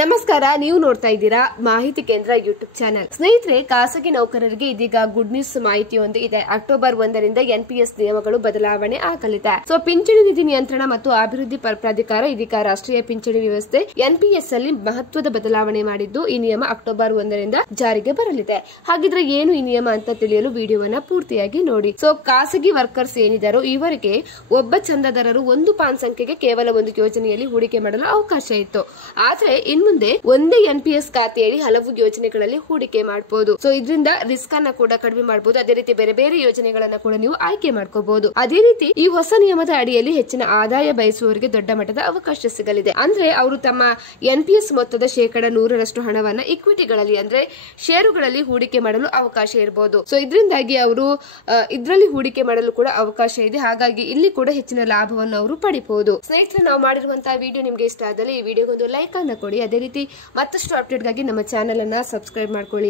ನಮಸ್ಕಾರ, ನೀವು ನೋಡ್ತಾ ಇದ್ದೀರಾ ಮಾಹಿತಿ ಕೇಂದ್ರ ಯೂಟ್ಯೂಬ್ ಚಾನೆಲ್. ಸ್ನೇಹಿತರೆ, ಖಾಸಗಿ ನೌಕರರಿಗೆ ಇದೀಗ ಗುಡ್ ನ್ಯೂಸ್ ಮಾಹಿತಿಯೊಂದು ಇದೆ. ಅಕ್ಟೋಬರ್ 1ರಿಂದ NPS ನಿಯಮಗಳು ಬದಲಾವಣೆ ಆಗಲಿದೆ. ಪಿಂಚಣಿ ನಿಧಿ ನಿಯಂತ್ರಣ ಮತ್ತು ಅಭಿವೃದ್ಧಿ ಪ್ರಾಧಿಕಾರ ಇದೀಗ ರಾಷ್ಟ್ರೀಯ ಪಿಂಚಣಿ ವ್ಯವಸ್ಥೆ NPS ಅಲ್ಲಿ ಮಹತ್ವದ ಬದಲಾವಣೆ ಮಾಡಿದ್ದು, ಈ ನಿಯಮ ಅಕ್ಟೋಬರ್ 1ರಿಂದ ಜಾರಿಗೆ ಬರಲಿದೆ. ಹಾಗಿದ್ರೆ ಏನು ಈ ನಿಯಮ ಅಂತ ತಿಳಿಯಲು ವಿಡಿಯೋವನ್ನ ಪೂರ್ತಿಯಾಗಿ ನೋಡಿ. ಖಾಸಗಿ ವರ್ಕರ್ಸ್ ಏನಿದಾರೋ ಇವರಿಗೆ ಒಬ್ಬ ಚಂದಾದಾರರು ಒಂದು ಪಾನ್ ಸಂಖ್ಯೆಗೆ ಕೇವಲ ಒಂದು ಯೋಜನೆಯಲ್ಲಿ ಹೂಡಿಕೆ ಮಾಡಲು ಅವಕಾಶ ಇತ್ತು. ಆದ್ರೆ ಮುಂದೆ ಒಂದೇ NPS ಖಾತೆಯಲ್ಲಿ ಹಲವು ಯೋಜನೆಗಳಲ್ಲಿ ಹೂಡಿಕೆ ಮಾಡಬಹುದು. ಇದರಿಂದ ರಿಸ್ಕ್ ಅನ್ನ ಕೂಡ ಕಡಿಮೆ ಮಾಡಬಹುದು. ಅದೇ ರೀತಿ ಬೇರೆ ಬೇರೆ ಯೋಜನೆಗಳನ್ನ ಕೂಡ ನೀವು ಆಯ್ಕೆ ಮಾಡ್ಕೋಬಹುದು. ಅದೇ ರೀತಿ ಈ ಹೊಸ ನಿಯಮದ ಅಡಿಯಲ್ಲಿ ಹೆಚ್ಚಿನ ಆದಾಯ ಬಯಸುವವರಿಗೆ ದೊಡ್ಡ ಮಟ್ಟದ ಅವಕಾಶ ಸಿಗಲಿದೆ. ಅಂದ್ರೆ ಅವರು ತಮ್ಮ NPS ಮೊತ್ತದ 100% ಹಣವನ್ನ ಇಕ್ವಿಟಿಗಳಲ್ಲಿ ಅಂದ್ರೆ ಷೇರುಗಳಲ್ಲಿ ಹೂಡಿಕೆ ಮಾಡಲು ಅವಕಾಶ ಇರಬಹುದು. ಇದರಿಂದಾಗಿ ಅವರು ಇದರಲ್ಲಿ ಹೂಡಿಕೆ ಮಾಡಲು ಕೂಡ ಅವಕಾಶ ಇದೆ. ಹಾಗಾಗಿ ಇಲ್ಲಿ ಕೂಡ ಹೆಚ್ಚಿನ ಲಾಭವನ್ನು ಅವರು ಪಡಿಬಹುದು. ಸ್ನೇಹಿತರೆ, ನಾವು ಮಾಡಿರುವಂತಹ ವಿಡಿಯೋ ನಿಮ್ಗೆ ಇಷ್ಟ ಆದಲ್ಲಿ ಈ ವಿಡಿಯೋಗೊಂದು ಲೈಕ್ ಅನ್ನ ಕೊಡಿ. ಅದೇ ರೀತಿ ಮತ್ತಷ್ಟು ಅಪ್ಡೇಟ್ಗಾಗಿ ನಮ್ಮ ಚಾನೆಲ್ ಅನ್ನ ಸಬ್ಸ್ಕ್ರೈಬ್ ಮಾಡ್ಕೊಳ್ಳಿ.